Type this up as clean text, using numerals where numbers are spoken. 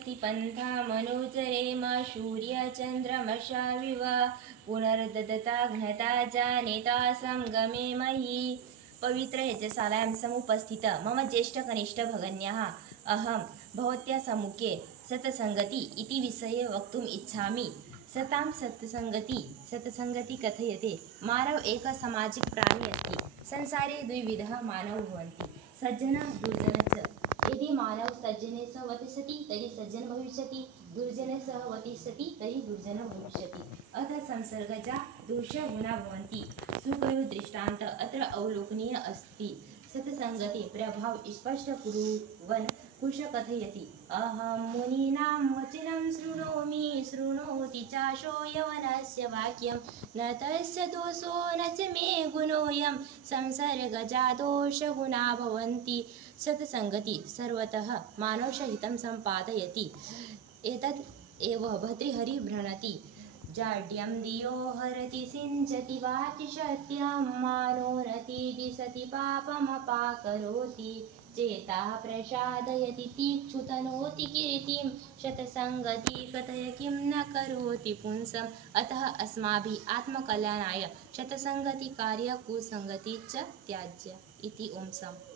स्वस्ति पन्था मनोचरेम सूर्यचन्द्रमशाविव पुनर्ददता घ्नता जानेता संगमे मयि। पवित्र यज्ञशालायां समुपस्थित मम ज्येष्ठ कनिष्ठ भगिन्यः अहं भवत्या सम्मुखे सत्सङ्गति इति विषये वक्तुम् इच्छामि। सतां सत्सङ्गति कथयते। मानव एक सामाजिक प्राणी अस्ति। संसारे द्विविधः मानव भवन्ति, सज्जनः दुर्जनः च। यदि मानव सज्जने सह वतिष्यति तर्हि सज्जन भविष्यति, दुर्जने सह वतिष्यति तर्हि दुर्जनः भविष्यति। अतः संसर्गजा दोषगुणा भवन्ति। सुखयोः दृष्टान्त अत्र अवलोकनीय अस्ति। सत्सङ्गते प्रभाव स्पष्ट कुर्वन् कुश कथयति। अहं मुनीनां वचनं शृणोति चाशो यवनस्य वाक्यं न तस्य दोषो न च मे गुणोऽयं संसर्गजा दोषगुणा भवन्ति। सत्सङ्गति सर्वतः मानवहितं सम्पादयति। एतत् एव भर्तृहरिः भ्रणति। जाड्यं धियो हरति सिञ्चति वाचि सत्यं मानोरति दिशति पापमपाकरोति चेता प्रसादयति तीक्षुतनोति कीर्तिं शतसङ्गति कथय किं न करोति पुंसम्। अतः अस्माभिः आत्मकल्याणाय शतसङ्गति कार्य कुसङ्गति च त्याज्य इति। ओम सम्।